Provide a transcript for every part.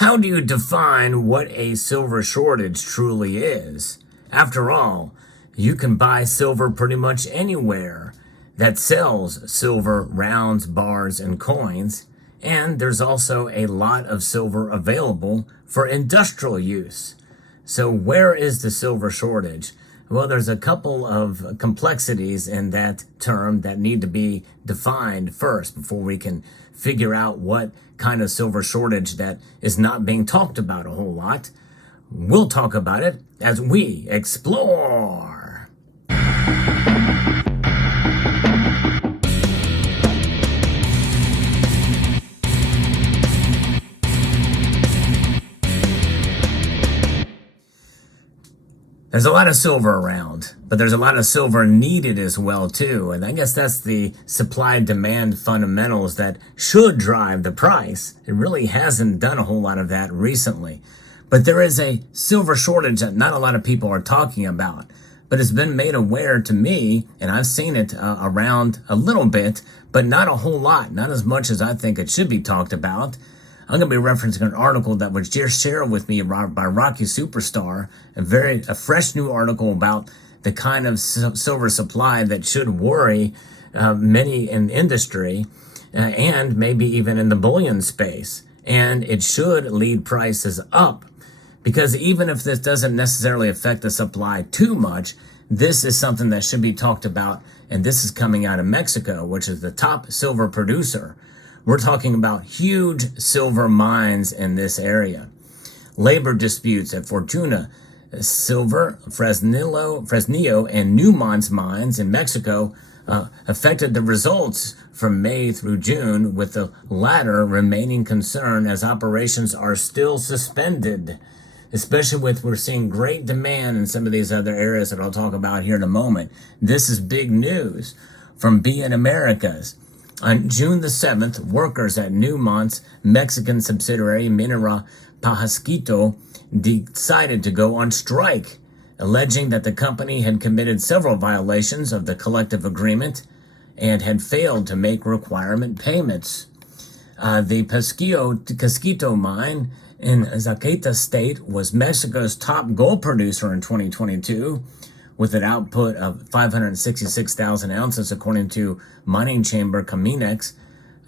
How do you define what a silver shortage truly is? After all, you can buy silver pretty much anywhere that sells silver rounds, bars, and coins, and there's also a lot of silver available for industrial use. So where is the silver shortage? Well, there's a couple of complexities in that term that need to be defined first before we can figure out what kind of silver shortage that is not being talked about a whole lot. We'll talk about it as we explore. There's a lot of silver around, but there's a lot of silver needed as well, too. And I guess that's the supply and demand fundamentals that should drive the price. It really hasn't done a whole lot of that recently. But there is a silver shortage that not a lot of people are talking about. But it's been made aware to me, and I've seen it around a little bit, but not a whole lot, not as much as I think it should be talked about. I'm going to be referencing an article that was just shared with me by Rocky Superstar, a fresh new article about the kind of silver supply that should worry many in industry and maybe even in the bullion space. And it should lead prices up, because even if this doesn't necessarily affect the supply too much, this is something that should be talked about. And this is coming out of Mexico, which is the top silver producer. We're talking about huge silver mines in this area. Labor disputes at Fortuna Silver, Fresnillo, and Newmont's mines in Mexico affected the results from May through June, with the latter remaining concern as operations are still suspended, especially we're seeing great demand in some of these other areas that I'll talk about here in a moment. This is big news from BN Americas. On June the 7th, workers at Newmont's Mexican subsidiary Minera Pajasquito decided to go on strike, alleging that the company had committed several violations of the collective agreement and had failed to make requirement payments. The Pajasquito mine in Zacatecas State was Mexico's top gold producer in 2022, with an output of 566,000 ounces, according to mining chamber Caminex.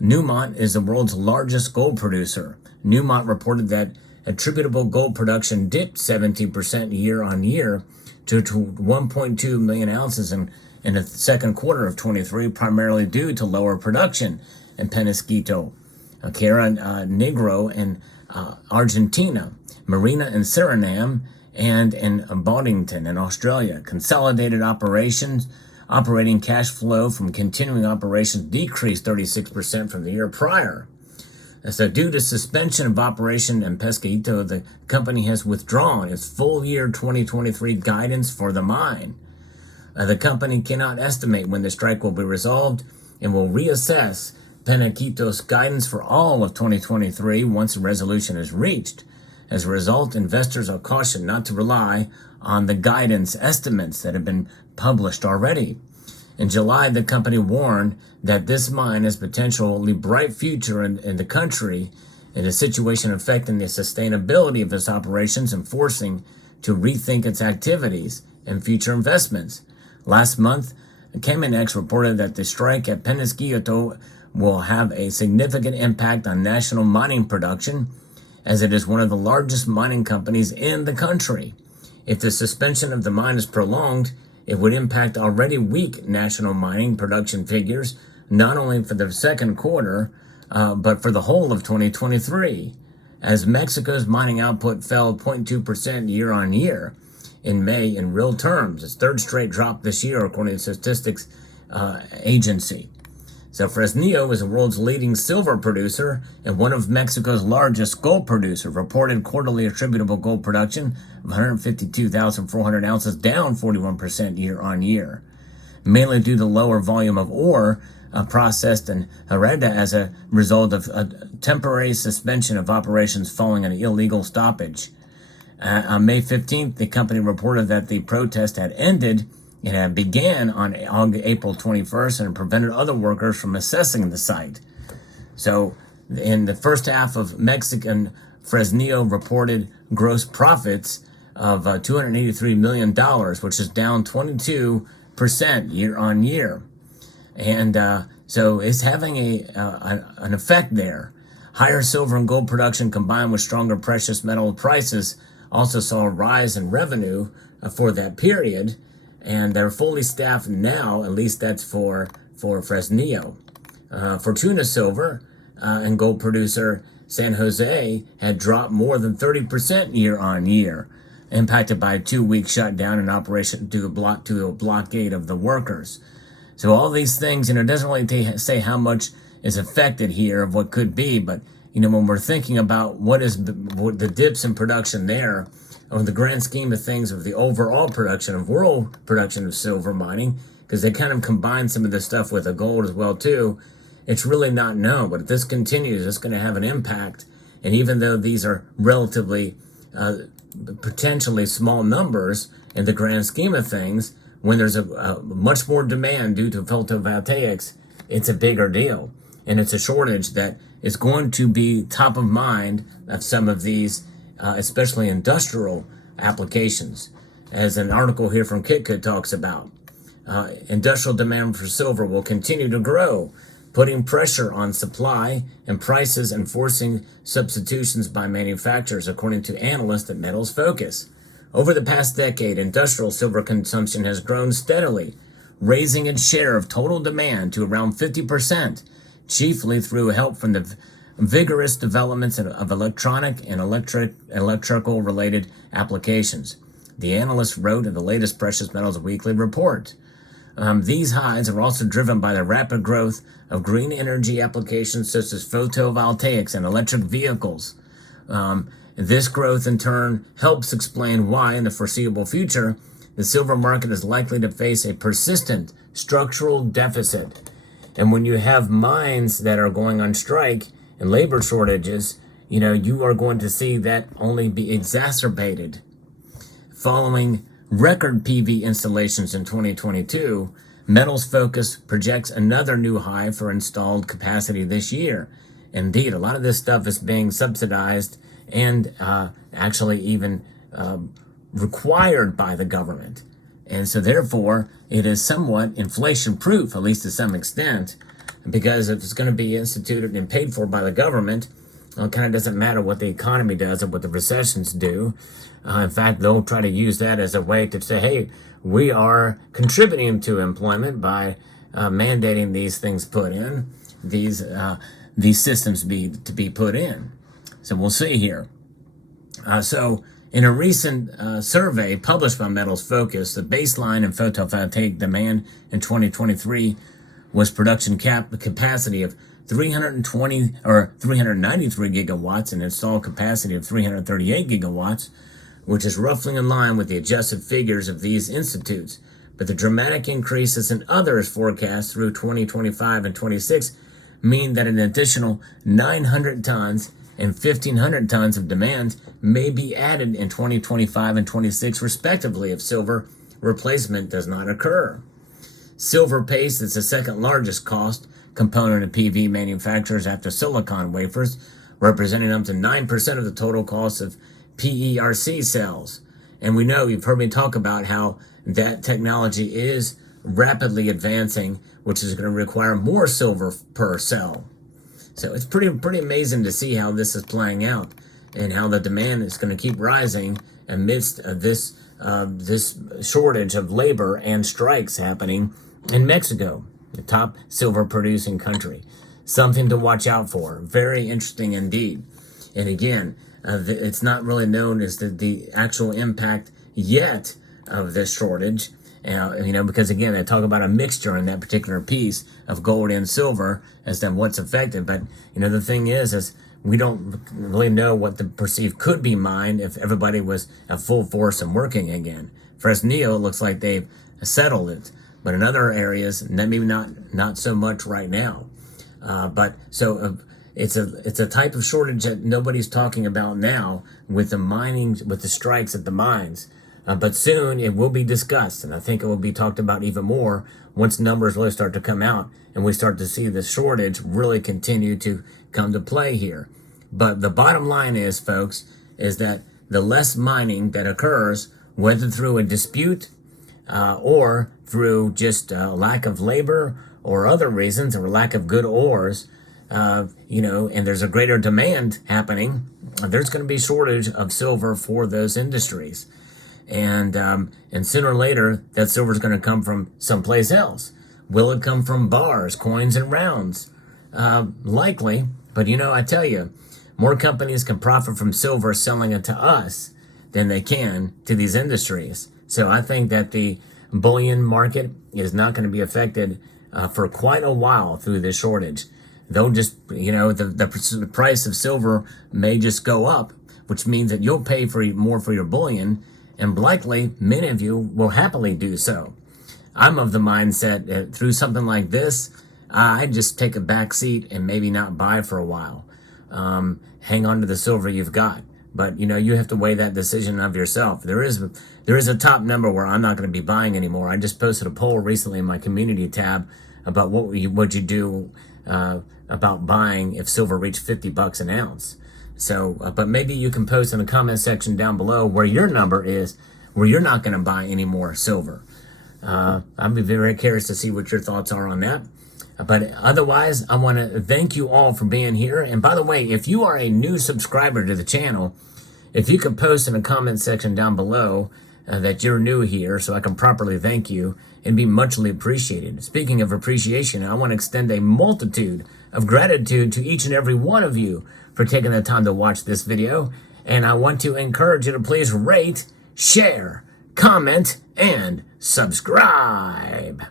Newmont is the world's largest gold producer. Newmont reported that attributable gold production dipped 17% year on year to 1.2 million ounces in the second quarter of 23, primarily due to lower production in Penasquito, Cara Negro in Argentina, Marina in Suriname, and in Boddington in Australia. Consolidated operating cash flow from continuing operations decreased 36% from the year prior. So due to suspension of operation in Penasquito, the company has withdrawn its full year 2023 guidance for the mine. The company cannot estimate when the strike will be resolved and will reassess Penasquito's guidance for all of 2023 once a resolution is reached. As a result, investors are cautioned not to rely on the guidance estimates that have been published already. In July, the company warned that this mine has potentially bright future in the country, in a situation affecting the sustainability of its operations and forcing to rethink its activities and future investments. Last month, Caminex reported that the strike at Penasquito will have a significant impact on national mining production, as it is one of the largest mining companies in the country. If the suspension of the mine is prolonged, it would impact already weak national mining production figures, not only for the second quarter, but for the whole of 2023, as Mexico's mining output fell 0.2% year on year in May in real terms, its third straight drop this year, according to the Statistics Agency. So Fresnillo is the world's leading silver producer and one of Mexico's largest gold producers. Reported quarterly attributable gold production of 152,400 ounces, down 41% year on year, mainly due to lower volume of ore processed in Hereda as a result of a temporary suspension of operations following an illegal stoppage. On May 15th, the company reported that the protest had ended. It began on April 21st and prevented other workers from accessing the site. So in the first half of Mexican Fresnillo reported gross profits of $283 million, which is down 22% year on year. And so it's having an effect there. Higher silver and gold production combined with stronger precious metal prices also saw a rise in revenue for that period. And they're fully staffed now, at least that's for Fresnillo. Fortuna Silver and gold producer San Jose had dropped more than 30% year on year, impacted by a 2-week shutdown in operation due to a blockade of the workers. So all these things, it doesn't really say how much is affected here of what could be, but when we're thinking about what the dips in production there, on the grand scheme of things of the overall production of world production of silver mining, because they kind of combine some of this stuff with the gold as well too, it's really not known. But if this continues, it's going to have an impact. And even though these are relatively potentially small numbers in the grand scheme of things, when there's a much more demand due to photovoltaics, it's a bigger deal. And it's a shortage that is going to be top of mind of some of these, especially industrial applications. As an article here from Kitka talks about, industrial demand for silver will continue to grow, putting pressure on supply and prices and forcing substitutions by manufacturers, according to analysts at Metals Focus. Over the past decade, industrial silver consumption has grown steadily, raising its share of total demand to around 50%, chiefly through help from the vigorous developments of electronic and electrical related applications. The analyst wrote in the latest Precious Metals Weekly report. These highs are also driven by the rapid growth of green energy applications such as photovoltaics and electric vehicles. This growth in turn helps explain why in the foreseeable future the silver market is likely to face a persistent structural deficit. And when you have mines that are going on strike and labor shortages, you are going to see that only be exacerbated. Following record PV installations in 2022, Metals Focus projects another new high for installed capacity this year. Indeed, a lot of this stuff is being subsidized and actually even required by the government. And so therefore, it is somewhat inflation-proof, at least to some extent, because if it's going to be instituted and paid for by the government, it kind of doesn't matter what the economy does or what the recessions do. In fact, they'll try to use that as a way to say, hey, we are contributing to employment by mandating these things put in, these systems to be put in. So we'll see here. So in a recent survey published by Metals Focus, the baseline in photovoltaic demand in 2023 was production capacity of 393 gigawatts and installed capacity of 338 gigawatts, which is roughly in line with the adjusted figures of these institutes. But the dramatic increases in others forecast through 2025 and 26 mean that an additional 900 tons and 1,500 tons of demand may be added in 2025 and 26 respectively if silver replacement does not occur. Silver paste is the second largest cost component of PV manufacturers after silicon wafers, representing up to 9% of the total cost of PERC cells. And we know, you've heard me talk about how that technology is rapidly advancing, which is going to require more silver per cell. So it's pretty amazing to see how this is playing out and how the demand is going to keep rising amidst this shortage of labor and strikes happening in Mexico, the top silver producing country. Something to watch out for. Very interesting indeed. And again, it's not really known as the actual impact yet of this shortage, because again, they talk about a mixture in that particular piece of gold and silver as to what's affected. But the thing is we don't really know what the perceived could be mined if everybody was at full force and working again. Fresnillo looks like they've settled it, but in other areas, maybe not so much right now. It's a type of shortage that nobody's talking about now with the mining, with the strikes at the mines. But soon it will be discussed, and I think it will be talked about even more once numbers really start to come out and we start to see the shortage really continue to come to play here. But the bottom line is, folks, is that the less mining that occurs, whether through a dispute or through just lack of labor or other reasons, or lack of good ores, and there's a greater demand happening, there's going to be shortage of silver for those industries. And sooner or later, that silver is going to come from someplace else. Will it come from bars, coins, and rounds? Likely. But I tell you, more companies can profit from silver selling it to us than they can to these industries. So I think that the bullion market is not going to be affected for quite a while through this shortage. They'll just, the price of silver may just go up, which means that you'll pay more for your bullion, and likely many of you will happily do so. I'm of the mindset that through something like this, I just take a back seat and maybe not buy for a while. Hang on to the silver you've got. But, you have to weigh that decision of yourself. There is a top number where I'm not going to be buying anymore. I just posted a poll recently in my community tab about what you do about buying if silver reached $50 an ounce. So, but maybe you can post in the comment section down below where your number is, where you're not going to buy any more silver. I'd be very curious to see what your thoughts are on that. But otherwise, I want to thank you all for being here. And by the way, if you are a new subscriber to the channel, if you could post in the comment section down below that you're new here so I can properly thank you, it'd be muchly appreciated. Speaking of appreciation, I want to extend a multitude of gratitude to each and every one of you for taking the time to watch this video. And I want to encourage you to please rate, share, comment, and subscribe.